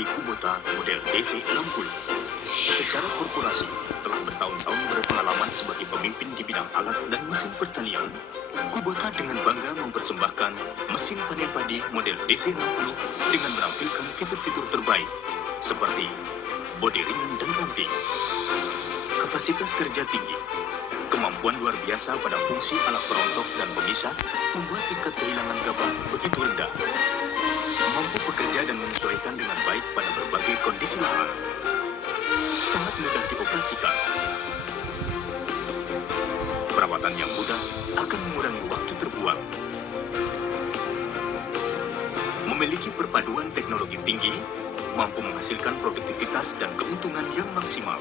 padi Kubota model DC60. Secara korporasi, telah bertahun-tahun berpengalaman sebagai pemimpin di bidang alat dan mesin pertanian, Kubota dengan bangga mempersembahkan mesin panen padi model DC60 dengan menampilkan fitur-fitur terbaik, seperti bodi ringan dan ramping, kapasitas kerja tinggi, kemampuan luar biasa pada fungsi alat perontok dan pemisah membuat tingkat kehilangan gabah begitu rendah, mampu bekerja dan menyesuaikan dengan baik pada berbagai kondisi lahan, sangat mudah dioperasikan. Perawatan yang mudah akan mengurangi waktu terbuang. Memiliki perpaduan teknologi tinggi, mampu menghasilkan produktivitas dan keuntungan yang maksimal.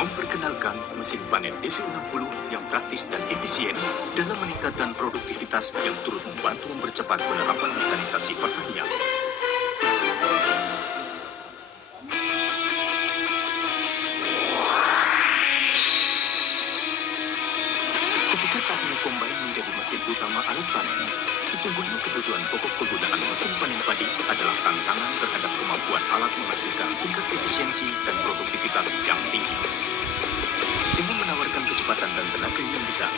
Memperkenalkan mesin panen DC60 yang praktis dan efisien dalam meningkatkan produktivitas yang turut membantu mempercepat penerapan mekanisasi pertanian. Ketika saatnya kombain menjadi mesin utama alat panen, sesungguhnya kebutuhan pokok penggunaan mesin panen padi adalah tantangan terhadap kemampuan alat menghasilkan tingkat efisiensi dan produktivitas yang tinggi. Dengan menawarkan kecepatan dan tenaga yang besar,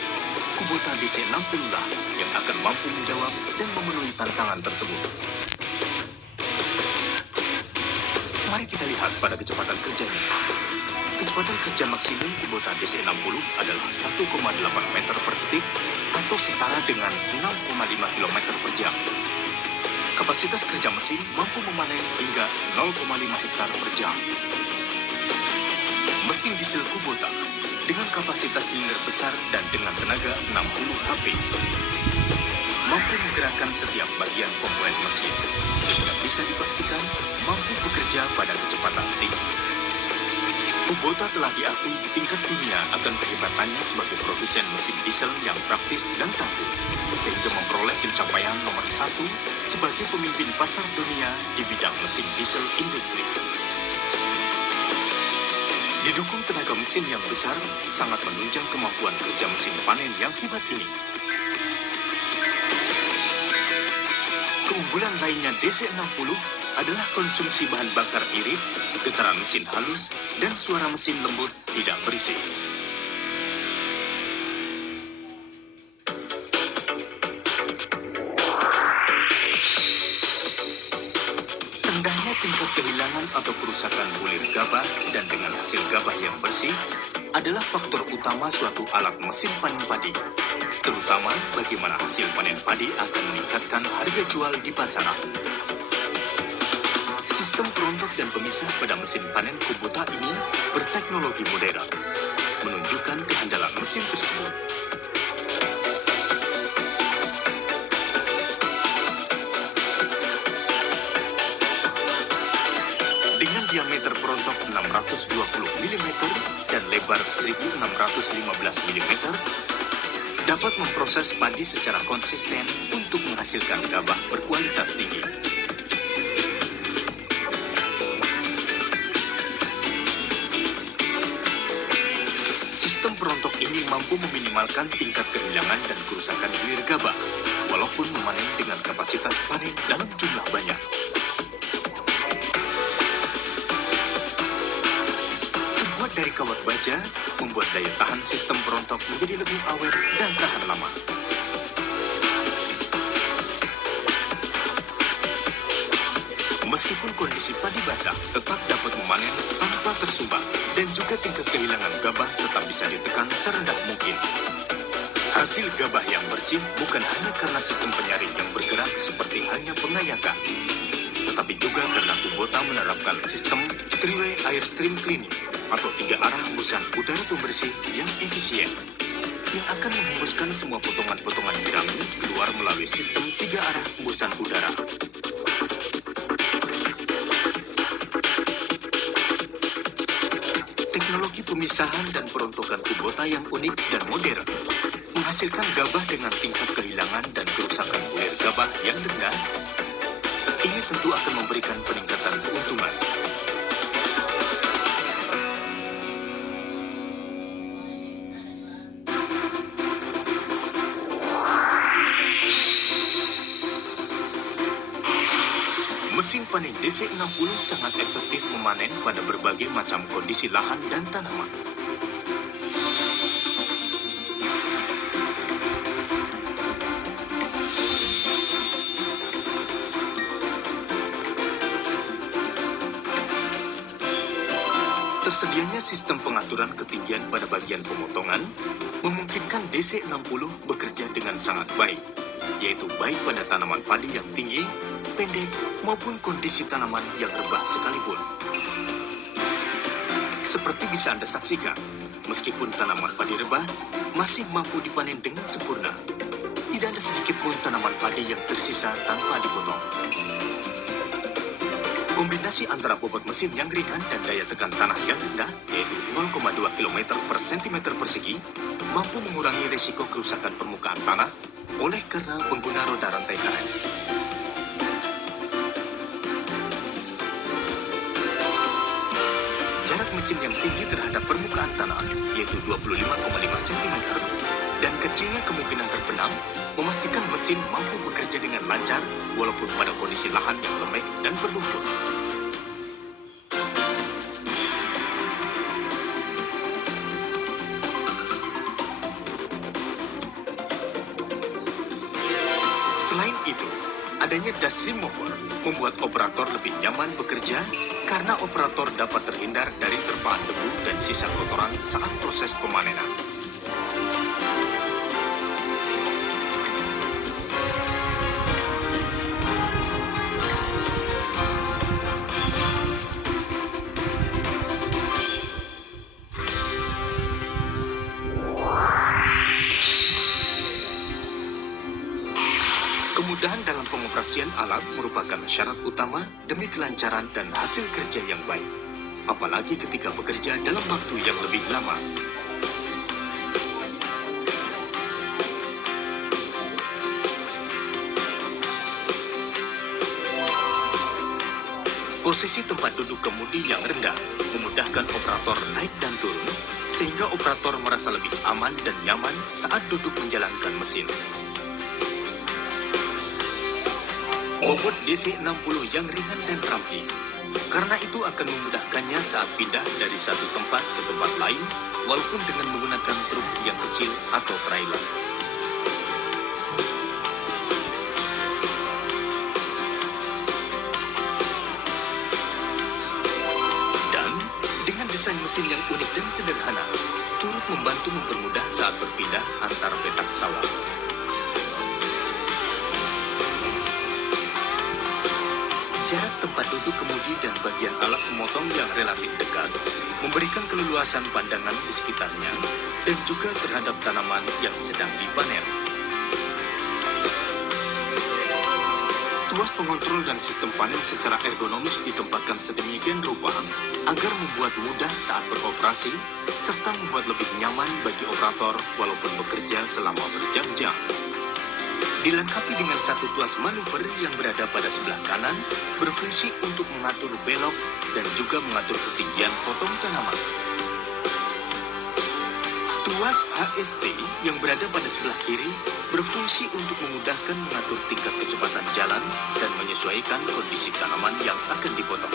Kubota DC60 lah yang akan mampu menjawab dan memenuhi tantangan tersebut. Mari kita lihat pada kecepatan kerjanya. Kecepatan kerja maksimum Kubota DC60 adalah 1,8 meter per detik atau setara dengan 6,5 km per jam. Kapasitas kerja mesin mampu memanen hingga 0,5 hektar per jam. Mesin diesel Kubota dengan kapasitas silinder besar dan dengan tenaga 60 HP mampu menggerakkan setiap bagian komponen mesin sehingga bisa dipastikan mampu bekerja pada kecepatan tinggi. Kubota telah diakui di tingkat dunia akan kehebatannya sebagai produsen mesin diesel yang praktis dan tangguh, sehingga memperoleh pencapaian nomor 1 sebagai pemimpin pasar dunia di bidang mesin diesel industri. Didukung tenaga mesin yang besar, sangat menunjang kemampuan kerja mesin panen yang hebat ini. Keunggulan lainnya DC60 adalah konsumsi bahan bakar irit, getaran mesin halus, dan suara mesin lembut tidak berisik. Rendahnya tingkat kehilangan atau kerusakan bulir gabah dan dengan hasil gabah yang bersih adalah faktor utama suatu alat mesin panen padi, terutama bagaimana hasil panen padi akan meningkatkan harga jual di pasaran. Sistem perontok dan pemisah pada mesin panen Kubota ini berteknologi modern, menunjukkan kehandalan mesin tersebut. Dengan diameter perontok 620 mm dan lebar 1615 mm, dapat memproses padi secara konsisten untuk menghasilkan gabah berkualitas tinggi. Sistem perontok ini mampu meminimalkan tingkat kehilangan dan kerusakan bulir gabah, walaupun memanen dengan kapasitas panen dalam jumlah banyak. Terbuat dari kawat baja, membuat daya tahan sistem perontok menjadi lebih awet dan tahan lama. Meskipun kondisi padi basah, tetap dapat memanen tanpa tersumbat dan juga tingkat kehilangan gabah tetap bisa ditekan serendah mungkin. Hasil gabah yang bersih bukan hanya karena sistem penyaring yang bergerak seperti halnya pengayakan, tetapi juga karena Kubota menerapkan sistem three-way air stream cleaning atau 3 arah hembusan udara pembersih yang efisien, yang akan menghembuskan semua potongan-potongan jerami keluar melalui sistem 3 arah hembusan udara. Teknologi pemisahan dan perontokan Kubota yang unik dan modern menghasilkan gabah dengan tingkat kehilangan dan kerusakan bulir gabah yang rendah. Ini tentu akan memberikan peningkatan keuntungan. Mesin panen DC60 sangat efektif memanen pada berbagai macam kondisi lahan dan tanaman. Tersedianya sistem pengaturan ketinggian pada bagian pemotongan memungkinkan DC60 bekerja dengan sangat baik, yaitu baik pada tanaman padi yang tinggi, pendek, maupun kondisi tanaman yang rebah sekalipun. Seperti bisa Anda saksikan, meskipun tanaman padi rebah, masih mampu dipanen dengan sempurna. Tidak ada sedikit pun tanaman padi yang tersisa tanpa dipotong. Kombinasi antara bobot mesin yang ringan dan daya tekan tanah yang rendah, yaitu 0,2 km per cm persegi, mampu mengurangi risiko kerusakan permukaan tanah oleh karena pengguna roda rantai karet. Jarak mesin yang tinggi terhadap permukaan tanah, yaitu 25,5 cm, dan kecilnya kemungkinan terbenam, memastikan mesin mampu bekerja dengan lancar walaupun pada kondisi lahan yang lembek dan berlumpur. Selain itu, adanya dust remover membuat operator lebih nyaman bekerja karena operator dapat terhindar dari terpaan debu dan sisa kotoran saat proses pemanenan. Kemudahan dalam pengoperasian alat merupakan syarat utama demi kelancaran dan hasil kerja yang baik, apalagi ketika bekerja dalam waktu yang lebih lama. Posisi tempat duduk kemudi yang rendah memudahkan operator naik dan turun, sehingga operator merasa lebih aman dan nyaman saat duduk menjalankan mesin. Bobot DC60 yang ringan dan ramping, karena itu akan memudahkannya saat pindah dari satu tempat ke tempat lain, walaupun dengan menggunakan truk yang kecil atau trailer. Dan dengan desain mesin yang unik dan sederhana, turut membantu mempermudah saat berpindah antar petak sawah. Jarak tempat duduk kemudi dan bagian alat pemotong yang relatif dekat memberikan keleluasan pandangan di sekitarnya dan juga terhadap tanaman yang sedang dipanen. Tuas pengontrol dan sistem panen secara ergonomis ditempatkan sedemikian rupa agar membuat mudah saat beroperasi serta membuat lebih nyaman bagi operator walaupun bekerja selama berjam-jam. Dilengkapi dengan satu tuas manuver yang berada pada sebelah kanan, berfungsi untuk mengatur belok dan juga mengatur ketinggian potong tanaman. Tuas HST yang berada pada sebelah kiri berfungsi untuk memudahkan mengatur tingkat kecepatan jalan dan menyesuaikan kondisi tanaman yang akan dipotong.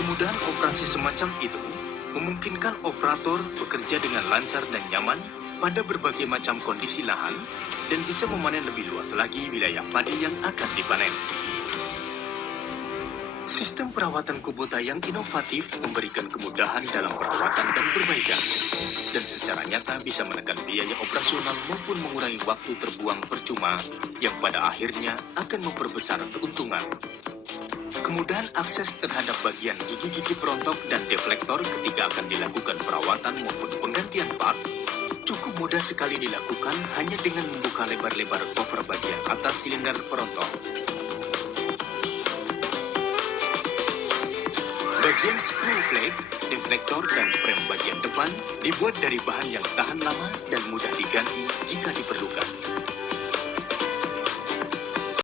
Kemudahan operasi semacam itu memungkinkan operator bekerja dengan lancar dan nyaman pada berbagai macam kondisi lahan dan bisa memanen lebih luas lagi wilayah padi yang akan dipanen. Sistem perawatan Kubota yang inovatif memberikan kemudahan dalam perawatan dan perbaikan, dan secara nyata bisa menekan biaya operasional maupun mengurangi waktu terbuang percuma yang pada akhirnya akan memperbesar keuntungan. Kemudahan akses terhadap bagian gigi-gigi perontok dan deflektor ketika akan dilakukan perawatan maupun penggantian part cukup mudah sekali dilakukan hanya dengan membuka lebar-lebar cover bagian atas silinder perontok. Bagian screw plate, deflektor, dan frame bagian depan dibuat dari bahan yang tahan lama dan mudah diganti jika diperlukan.